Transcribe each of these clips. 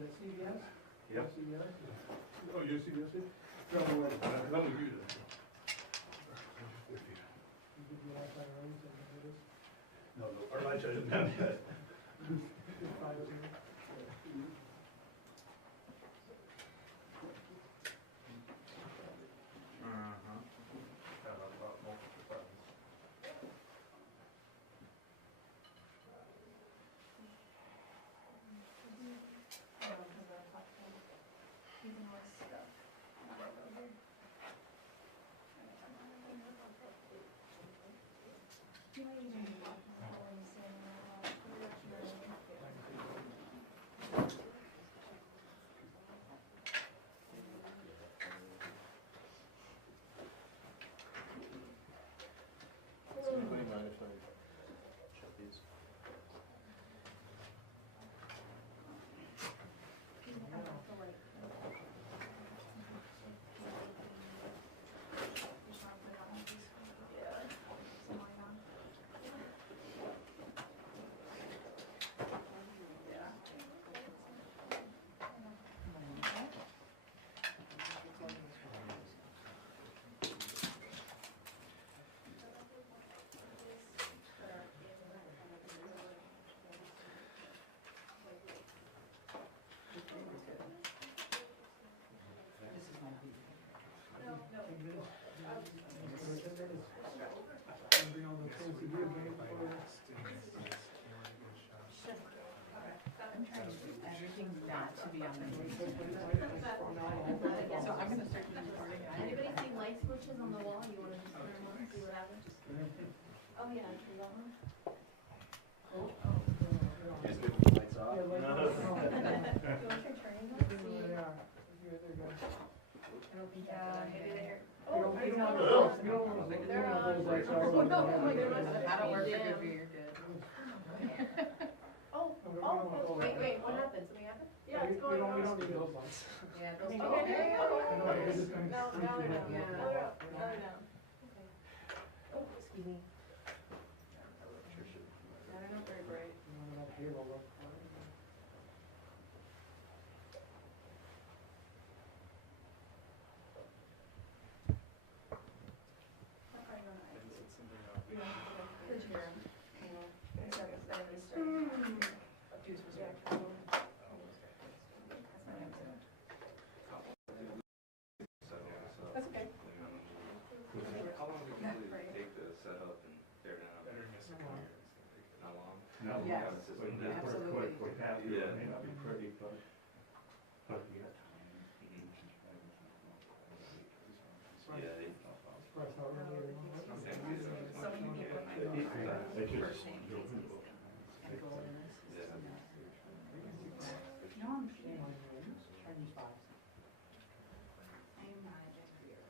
that CVS? Yep. CVS? Oh, you're CBS? No, that was you then. You did your life on your own, so you did it? No, our lights hasn't done yet. Just 5 of them. Anybody mind if I shut these? Bring all the things you do, game for I'm trying to do everything not to be on the news. So I'm gonna start recording. Anybody see light switches on the wall? You wanna just turn them on, see what happens? Oh, yeah, turn them on. You guys leave the lights off? Do you want to try turning them? See? There they are. There they go. I don't think that's maybe they're. You don't want those lights are. Oh, no, oh my goodness. That'll work for good beer, good. Oh, wait, what happened? Something happened? Yeah, it's We going on. don't need those lights. Yeah, Okay, those okay, okay. No, they're just gonna No, freak now you they're out. down. Yeah. Now they're up. Now they're down. Okay. Oh, excuse me. Yeah, they're not very bright. You know, that halo look. Not quite on I it. just said something else. Yeah, okay. Good chair. Hang on. I started, Deuce was back. That's not him. That's okay. How long does it usually take to set up and tear down? How long? No, we Yes. have a system Absolutely. that's quick, happy, Yeah. it may not be pretty, but we got time. Yeah, they, Press out earlier. okay. So when you get my They first just, name, you'll and do it. go in this. Yeah. No, I'm kidding. Turn five. I am not a career.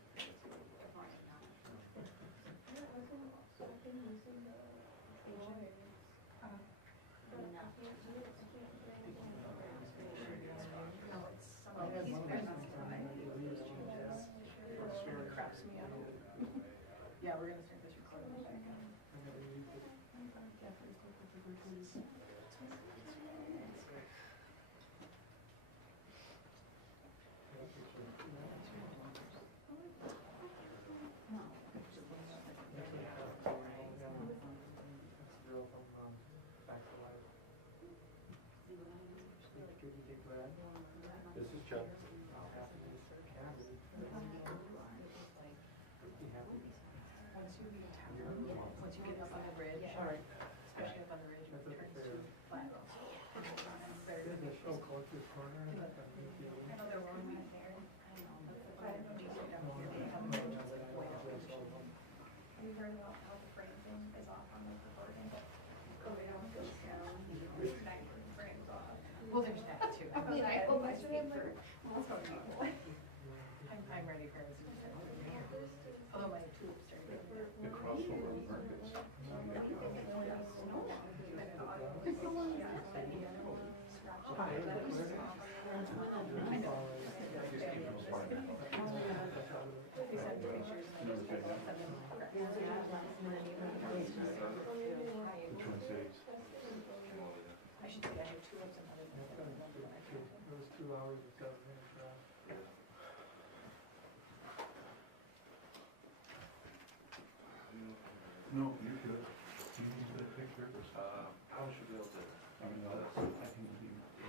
Cracks me up. Yeah, we're gonna start this recording back on. This is Chuck. Once you get up on the ridge, especially up on the ridge, it turns to flat. There's a show called This Corner. I know they're wrong right there. I know, but the flat down here, they have a ridge that's like way up. Have you heard about how the frame thing is off on the recording? Oh, it goes down, back when the frame's off. Well, there's that too. I mean, I hope I speak for most people. I'm ready for it. Although my tulips started. The crossover markets. The Twin Cities. I should say I have tulips and other things. 2 hours and 7 minutes drive. No, you're good. You need to take care of this. How should we be able to? I mean, I think you need to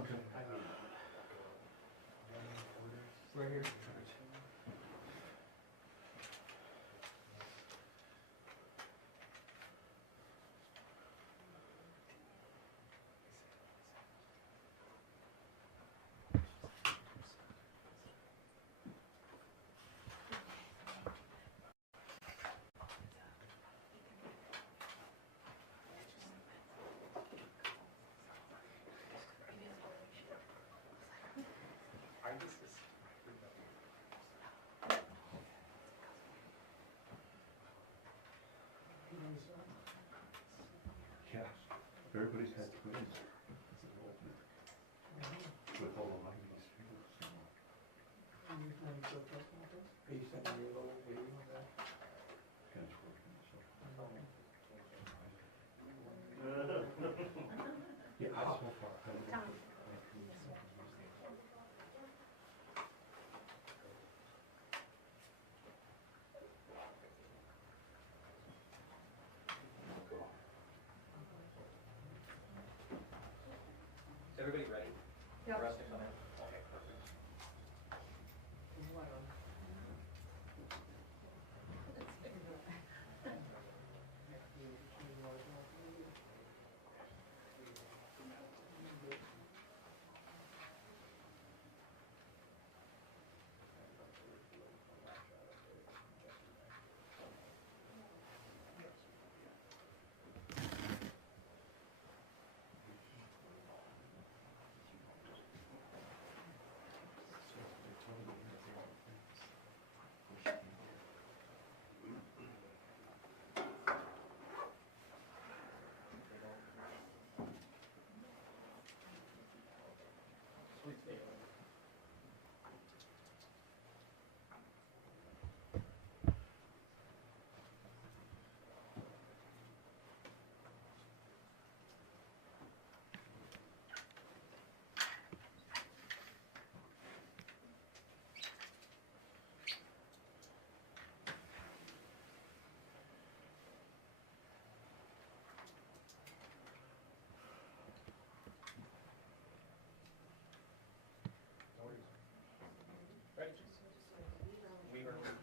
okay. Right here. Yeah, everybody's had twins. With all of my these people. Are you sending me a little baby on that? Ken's working, so. Yeah, so far. Is everybody ready? Yep. For us to come in? Okay, perfect. Ready? Weaver. Ready?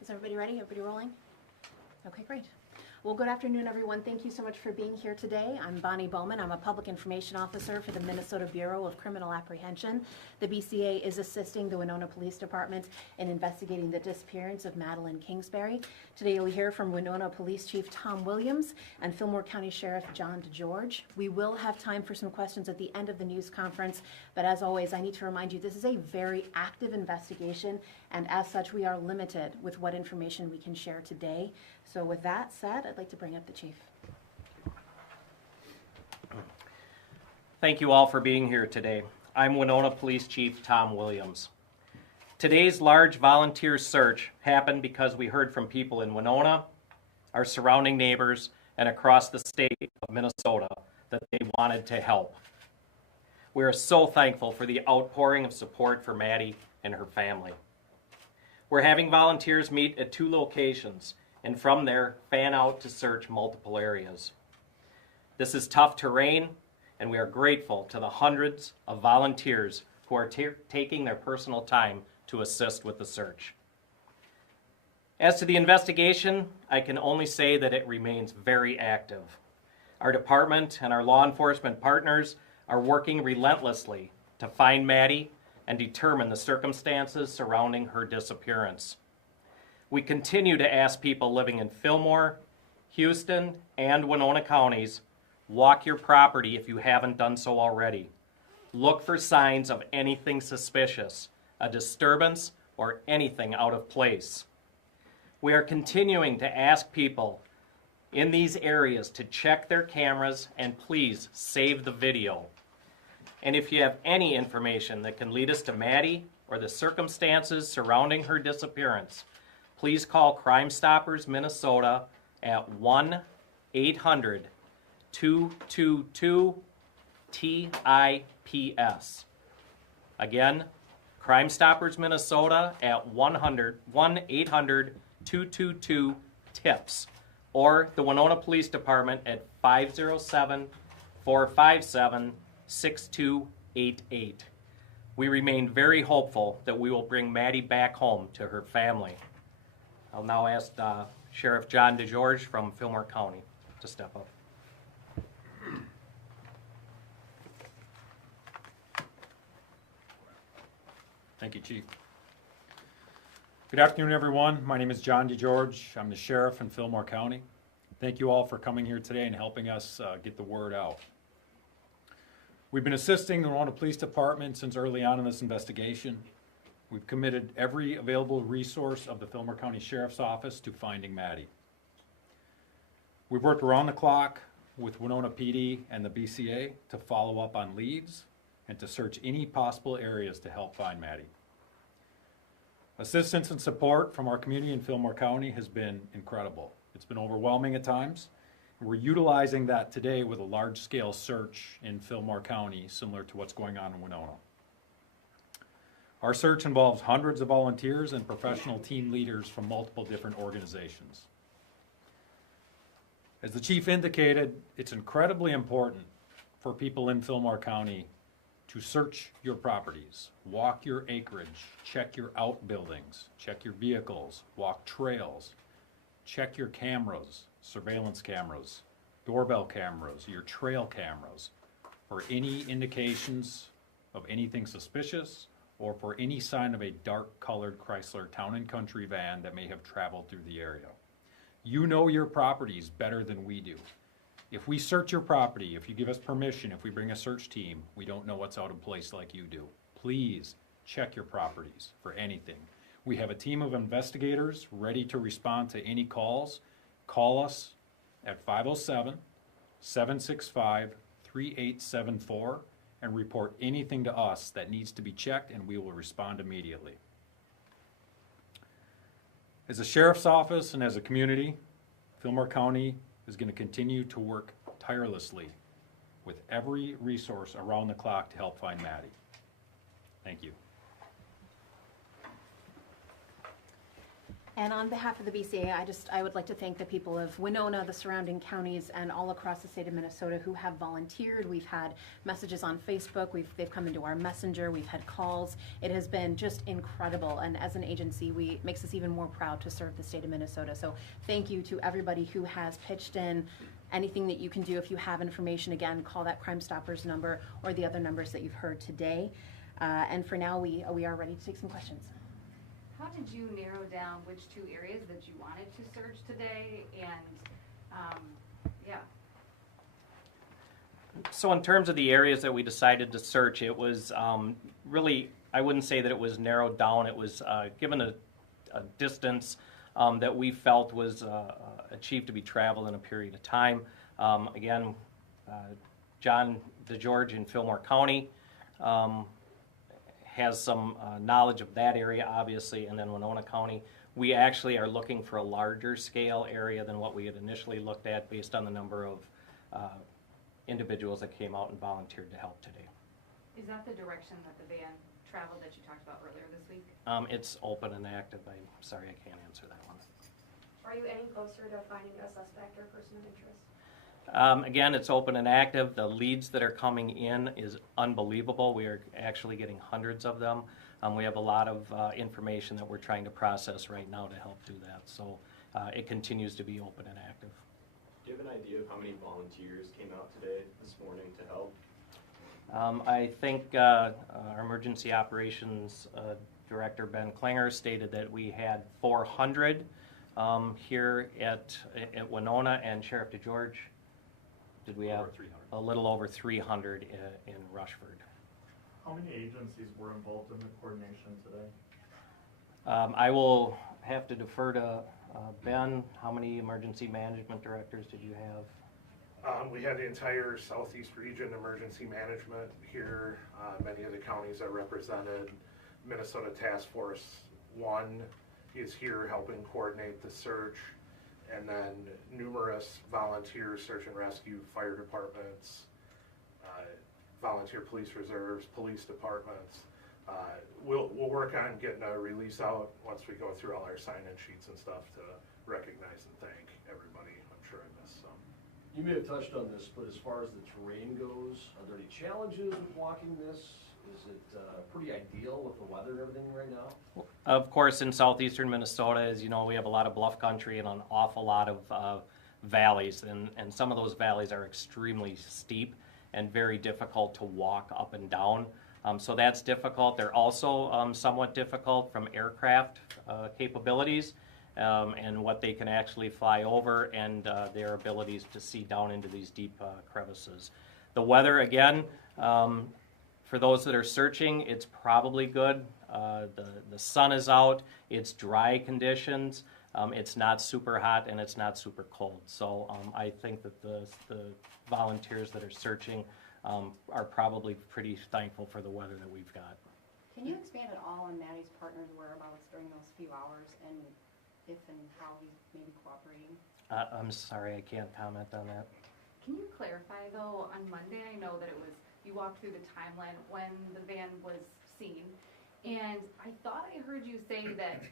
Is everybody ready? Everybody rolling? Okay, great. Well, good afternoon, everyone. Thank you so much for being here today. I'm Bonnie Bowman. I'm a Public Information Officer for the Minnesota Bureau of Criminal Apprehension. The BCA is assisting the Winona Police Department in investigating the disappearance of Madeline Kingsbury. Today you'll hear from Winona Police Chief Tom Williams and Fillmore County Sheriff John DeGeorge. We will have time for some questions at the end of the news conference, but as always, I need to remind you this is a very active investigation, and as such, we are limited with what information we can share today. So with that said, I'd like to bring up the chief. Thank you all for being here today. I'm Winona Police Chief Tom Williams. Today's large volunteer search happened because we heard from people in Winona, our surrounding neighbors, and across the state of Minnesota that they wanted to help. We are so thankful for the outpouring of support for Maddie and her family. We're having volunteers meet at 2 locations, and from there, fan out to search multiple areas. This is tough terrain, and we are grateful to the hundreds of volunteers who are taking their personal time to assist with the search. As to the investigation, I can only say that it remains very active. Our department and our law enforcement partners are working relentlessly to find Maddie and determine the circumstances surrounding her disappearance. We continue to ask people living in Fillmore, Houston, and Winona counties, walk your property if you haven't done so already. Look for signs of anything suspicious, a disturbance, or anything out of place. We are continuing to ask people in these areas to check their cameras and please save the video. And if you have any information that can lead us to Maddie or the circumstances surrounding her disappearance, please call Crime Stoppers Minnesota at 1-800-222-TIPS. Again, Crime Stoppers Minnesota at 1-800-222-TIPS, or the Winona Police Department at 507-457-6288. We remain very hopeful that we will bring Maddie back home to her family. I'll now ask Sheriff John DeGeorge from Fillmore County to step up. Thank you, Chief. Good afternoon, everyone. My name is John DeGeorge. I'm the sheriff in Fillmore County. Thank you all for coming here today and helping us get the word out. We've been assisting the Winona Police Department since early on in this investigation. We've committed every available resource of the Fillmore County Sheriff's Office to finding Maddie. We've worked around the clock with Winona PD and the BCA to follow up on leads and to search any possible areas to help find Maddie. Assistance and support from our community in Fillmore County has been incredible. It's been overwhelming at times. We're utilizing that today with a large-scale search in Fillmore County, similar to what's going on in Winona. Our search involves hundreds of volunteers and professional team leaders from multiple different organizations. As the chief indicated, it's incredibly important for people in Fillmore County to search your properties, walk your acreage, check your outbuildings, check your vehicles, walk trails, check your cameras, surveillance cameras, doorbell cameras, your trail cameras, for any indications of anything suspicious or for any sign of a dark-colored Chrysler Town & Country van that may have traveled through the area. You know your properties better than we do. If we search your property, if you give us permission, if we bring a search team, we don't know what's out of place like you do. Please check your properties for anything. We have a team of investigators ready to respond to any calls. Call us at 507-765-3874 and report anything to us that needs to be checked, and we will respond immediately. As a sheriff's office and as a community, Fillmore County is going to continue to work tirelessly with every resource around the clock to help find Maddie. Thank you. And on behalf of the BCA, I would like to thank the people of Winona, the surrounding counties, and all across the state of Minnesota who have volunteered. We've had messages on Facebook. They've come into our messenger. We've had calls. It has been just incredible. And as an agency, it makes us even more proud to serve the state of Minnesota. So thank you to everybody who has pitched in. Anything that you can do, if you have information, again, call that Crime Stoppers number or the other numbers that you've heard today. And for now, we are ready to take some questions. How did you narrow down which two areas that you wanted to search today? And, yeah. So in terms of the areas that we decided to search, it was really, I wouldn't say that it was narrowed down. It was given a distance that we felt was achieved to be traveled in a period of time. Again, John DeGeorge in Fillmore County has some knowledge of that area, obviously, and then Winona County. We actually are looking for a larger scale area than what we had initially looked at based on the number of individuals that came out and volunteered to help today. Is that the direction that the van traveled that you talked about earlier this week? It's open and active. I'm sorry, I can't answer that one. Are you any closer to finding a suspect or person of interest? Again, it's open and active. The leads that are coming in is unbelievable. We are actually getting hundreds of them. We have a lot of information that we're trying to process right now to help do that. So it continues to be open and active. Do you have an idea of how many volunteers came out today, this morning, to help? I think our emergency operations director, Ben Klinger, stated that we had 400 here at Winona, and Sheriff DeGeorge, did we have a little over 300 in Rushford. How many agencies were involved in the coordination today? I will have to defer to Ben. How many emergency management directors did you have? We had the entire southeast region emergency management here. Many of the counties are represented. Minnesota Task Force 1 is here helping coordinate the search. And then numerous volunteer search and rescue fire departments, volunteer police reserves, police departments. We'll work on getting a release out once we go through all our sign-in sheets and stuff to recognize and thank everybody. I'm sure I missed some. You may have touched on this, but as far as the terrain goes, are there any challenges with walking this? Is it pretty ideal with the weather and everything right now? Of course, in southeastern Minnesota, as you know, we have a lot of bluff country and an awful lot of valleys, and some of those valleys are extremely steep and very difficult to walk up and down. So that's difficult. They're also somewhat difficult from aircraft capabilities and what they can actually fly over, and their abilities to see down into these deep crevices. The weather, again, for those that are searching, it's probably good. The sun is out, it's dry conditions, it's not super hot and it's not super cold. So I think that the volunteers that are searching are probably pretty thankful for the weather that we've got. Can you expand at all on Maddie's partner's whereabouts during those few hours and if and how he's maybe cooperating? I'm sorry, I can't comment on that. Can you clarify though, on Monday I know that it was, you walked through the timeline when the van was seen, and I thought I heard you say that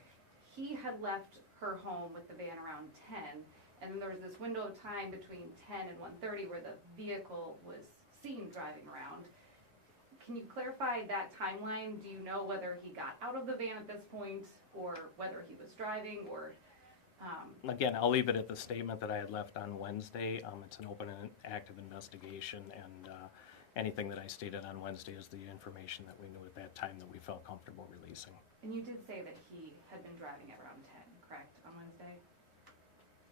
he had left her home with the van around 10, and then there was this window of time between 10 and 1:30 where the vehicle was seen driving around. Can you clarify that timeline? Do you know whether he got out of the van at this point, or whether he was driving, or? Again, I'll leave it at the statement that I had left on Wednesday. It's an open and active investigation, and anything that I stated on Wednesday is the information that we knew at that time that we felt comfortable releasing. And you did say that he had been driving at around 10, correct, on Wednesday?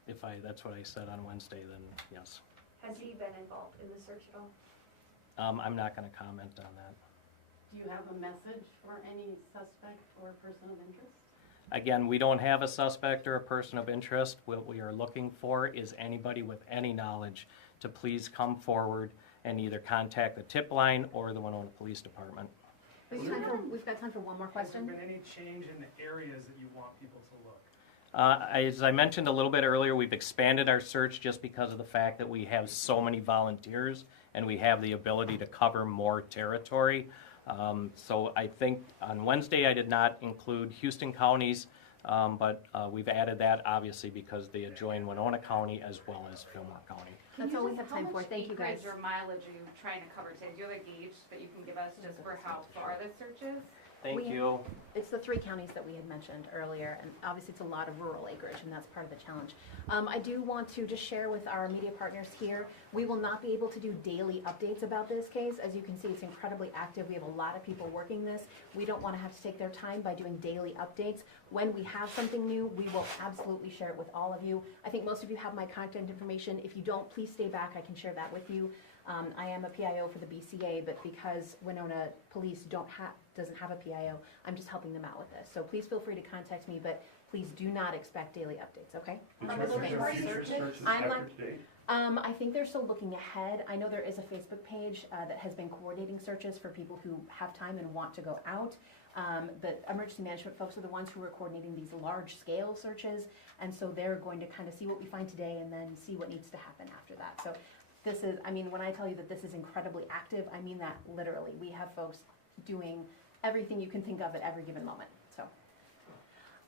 If that's what I said on Wednesday, then yes. Has he been involved in the search at all? I'm not going to comment on that. Do you have a message for any suspect or person of interest? Again, we don't have a suspect or a person of interest. What we are looking for is anybody with any knowledge to please come forward and either contact the tip line or the Winona Police Department. We've got time for one more question. Has there been any change in the areas that you want people to look? As I mentioned a little bit earlier, we've expanded our search just because of the fact that we have so many volunteers and we have the ability to cover more territory. So I think on Wednesday I did not include Houston counties, but we've added that obviously because they adjoin Winona County as well as Fillmore County. That's all we have time for. Thank you, guys. How much acreage or mileage are you trying to cover today? Do you have a gauge that you can give us just for how far this search is? Thank you. It's the 3 counties that we had mentioned earlier, and obviously it's a lot of rural acreage, and that's part of the challenge. I do want to just share with our media partners here, we will not be able to do daily updates about this case. As you can see, it's incredibly active. We have a lot of people working this. We don't want to have to take their time by doing daily updates. When we have something new, we will absolutely share it with all of you. I think most of you have my contact information. If you don't, please stay back. I can share that with you. I am a PIO for the BCA, but because Winona Police doesn't have a PIO, I'm just helping them out with this. So please feel free to contact me, but please do not expect daily updates, okay? I think they're still looking ahead. I know there is a Facebook page that has been coordinating searches for people who have time and want to go out. The emergency management folks are the ones who are coordinating these large-scale searches, and so they're going to kind of see what we find today and then see what needs to happen after that. So this is, I mean, when I tell you that this is incredibly active, I mean that literally. We have folks doing everything you can think of at every given moment. So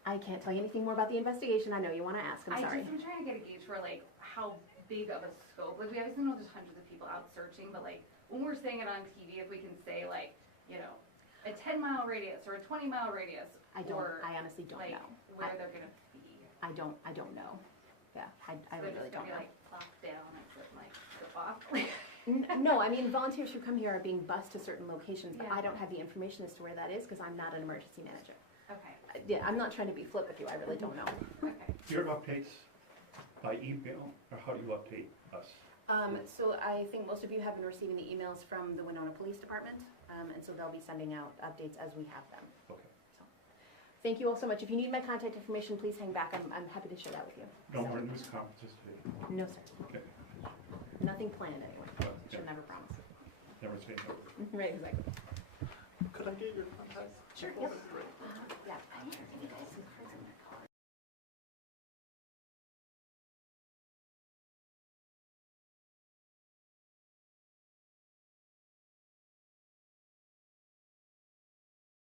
I can't tell you anything more about the investigation. I know you want to ask. I'm sorry. I'm trying to get a gauge for like how big of a scope. Like we obviously know there's hundreds of people out searching, but like when we're saying it on TV, if we can say like, you know, a 10-mile radius or a 20-mile radius. I honestly don't like, know. Where they're gonna be. I don't know. Yeah, I So really don't know. like locked down and like slip off. No, I mean volunteers who come here are being bused to certain locations, but Yeah. I don't have the information as to where that is because I'm not an emergency manager. Okay. Yeah, I'm not trying to be flip with you. I really don't know. Okay. Your updates by email, or how do you update us? So I think most of you have been receiving the emails from the Winona Police Department, and so they'll be sending out updates as we have them. Okay. Thank you all so much. If you need my contact information, please hang back. I'm happy to share that with you. No more news conferences today. No, sir. Okay. Nothing planned anyway. Okay. Should never promise. Never say no. Right, exactly. Could I get your contact? Sure, yep. Yeah, I'm here. If you guys